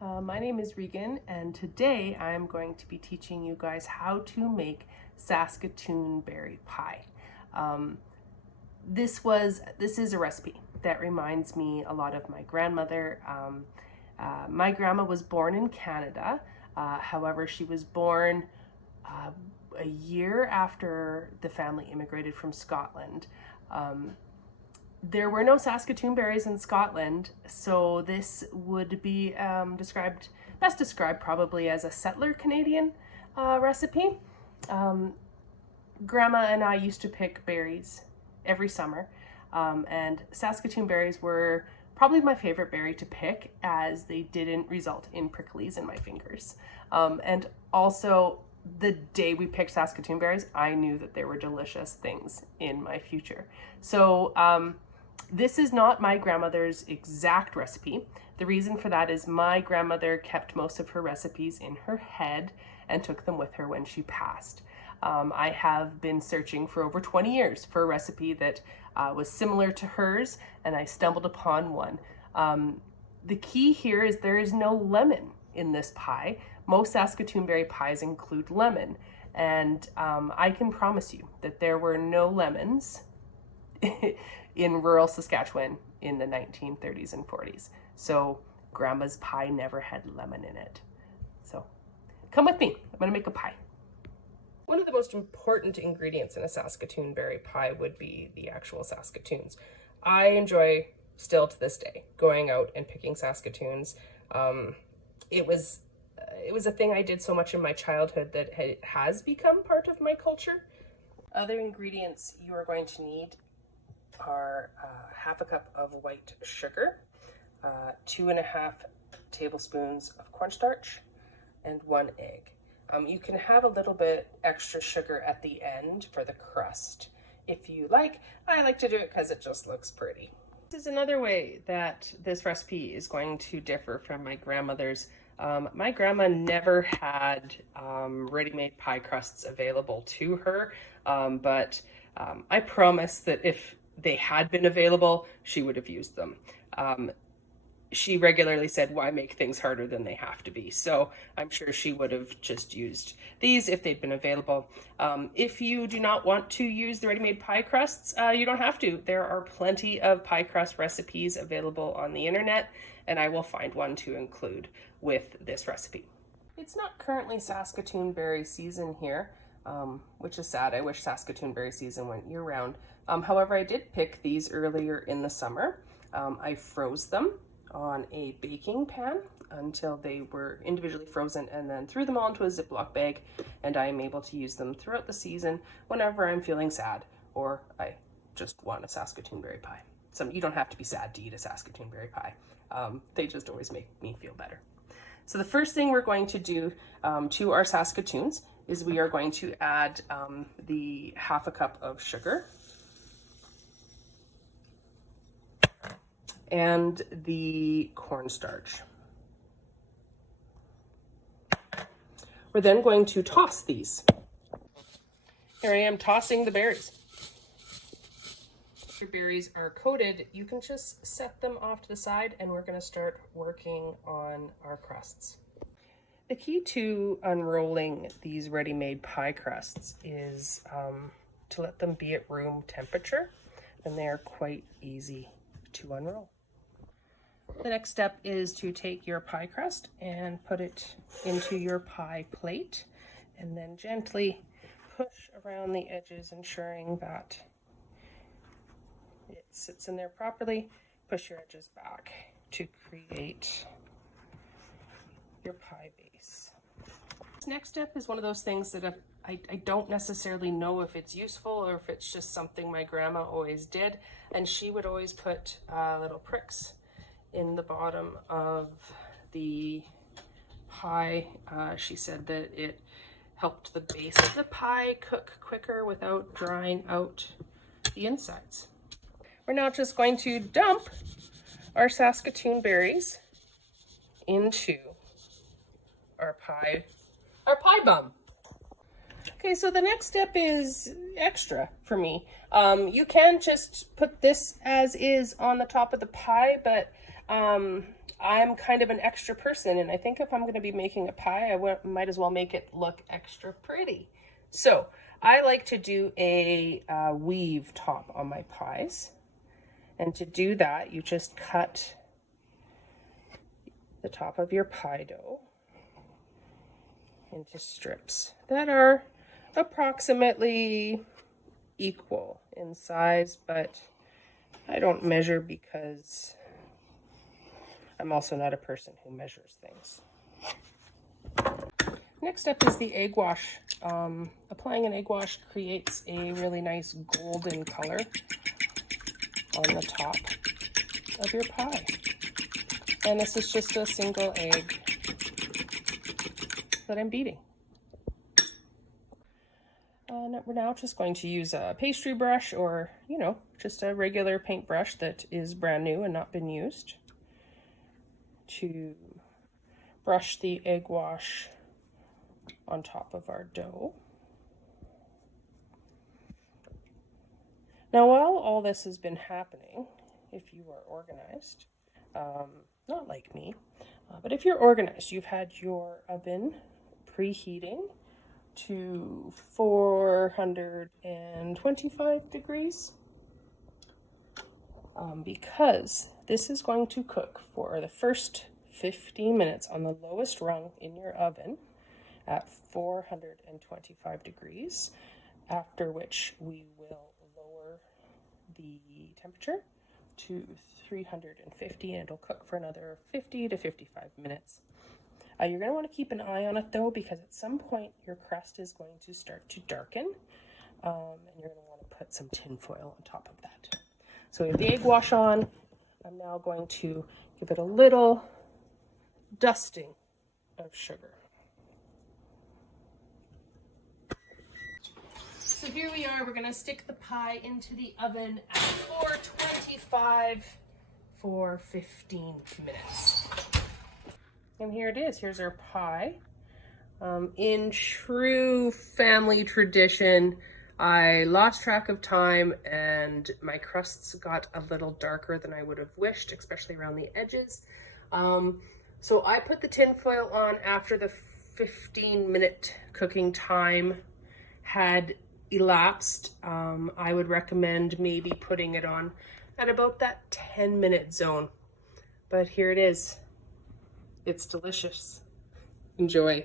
My name is Regan, and today I'm going to be teaching you guys how to make Saskatoon berry pie. This is a recipe that reminds me a lot of my grandmother. My grandma was born in Canada. However, she was born a year after the family immigrated from Scotland. There were no Saskatoon berries in Scotland, so this would be best described probably as a settler Canadian recipe. Grandma and I used to pick berries every summer, and Saskatoon berries were probably my favorite berry to pick as they didn't result in pricklies in my fingers. And also, the day we picked Saskatoon berries, I knew that there were delicious things in my future. So this is not my grandmother's exact recipe. The reason for that is my grandmother kept most of her recipes in her head and took them with her when she passed. I have been searching for over 20 years for a recipe that was similar to hers, and I stumbled upon one. The key here is there is no lemon in this pie. Most Saskatoon berry pies include lemon, and I can promise you that there were no lemons in rural Saskatchewan in the 1930s and 40s. So grandma's pie never had lemon in it. So come with me, I'm gonna make a pie. One of the most important ingredients in a Saskatoon berry pie would be the actual Saskatoons. I enjoy, still to this day, going out and picking Saskatoons. It was a thing I did so much in my childhood that has become part of my culture. Other ingredients you are going to need are half a cup of white sugar, 2.5 tablespoons of cornstarch, and 1 egg. You can have a little bit extra sugar at the end for the crust if you like. I like to do it because it just looks pretty. This is another way that this recipe is going to differ from my grandmother's. My grandma never had ready-made pie crusts available to her, but I promise that if they had been available, she would have used them. She regularly said, why make things harder than they have to be? So I'm sure she would have just used these if they'd been available. If you do not want to use the ready-made pie crusts, you don't have to. There are plenty of pie crust recipes available on the internet, and I will find one to include with this recipe. It's not currently Saskatoon berry season here, which is sad. I wish Saskatoon berry season went year-round. However, I did pick these earlier in the summer. I froze them on a baking pan until they were individually frozen and then threw them all into a Ziploc bag, and I am able to use them throughout the season whenever I'm feeling sad or I just want a Saskatoon berry pie. So you don't have to be sad to eat a Saskatoon berry pie. They just always make me feel better. So the first thing we're going to do to our Saskatoons is we are going to add the half a cup of sugar and the cornstarch. We're then going to toss these. Here I am tossing the berries. If your berries are coated, you can just set them off to the side, and we're going to start working on our crusts. The key to unrolling these ready-made pie crusts is to let them be at room temperature, and they are quite easy to unroll. The next step is to take your pie crust and put it into your pie plate, and then gently push around the edges, ensuring that it sits in there properly. Push your edges back to create your pie base. This next step is one of those things that I don't necessarily know if it's useful or if it's just something my grandma always did, and she would always put little pricks in the bottom of the pie. She said that it helped the base of the pie cook quicker without drying out the insides. We're now just going to dump our Saskatoon berries into our pie bum. Okay, so the next step is extra for me. You can just put this as is on the top of the pie, but I'm kind of an extra person, and I think if I'm going to be making a pie, I might as well make it look extra pretty. So I like to do a weave top on my pies. And to do that, you just cut the top of your pie dough into strips that are approximately equal in size, but I don't measure because I'm also not a person who measures things. Next up is the egg wash. Applying an egg wash creates a really nice golden color on the top of your pie. And this is just a single egg that I'm beating. We're now just going to use a pastry brush or, just a regular paintbrush that is brand new and not been used to brush the egg wash on top of our dough. Now, while all this has been happening, if you are organized, not like me, but if you're organized, you've had your oven preheating to 425 degrees, because this is going to cook for the first 15 minutes on the lowest rung in your oven at 425 degrees, after which we will lower the temperature to 350 and it'll cook for another 50 to 55 minutes. You're going to want to keep an eye on it though, because at some point your crust is going to start to darken, and you're going to want to put some tin foil on top of that. So with the egg wash on, I'm now going to give it a little dusting of sugar. So here we are, we're going to stick the pie into the oven at 425 for 15 minutes. And here it is. Here's our pie. In true family tradition, I lost track of time and my crusts got a little darker than I would have wished, especially around the edges. So I put the tin foil on after the 15-minute cooking time had elapsed. I would recommend maybe putting it on at about that 10-minute zone. But here it is. It's delicious. Enjoy.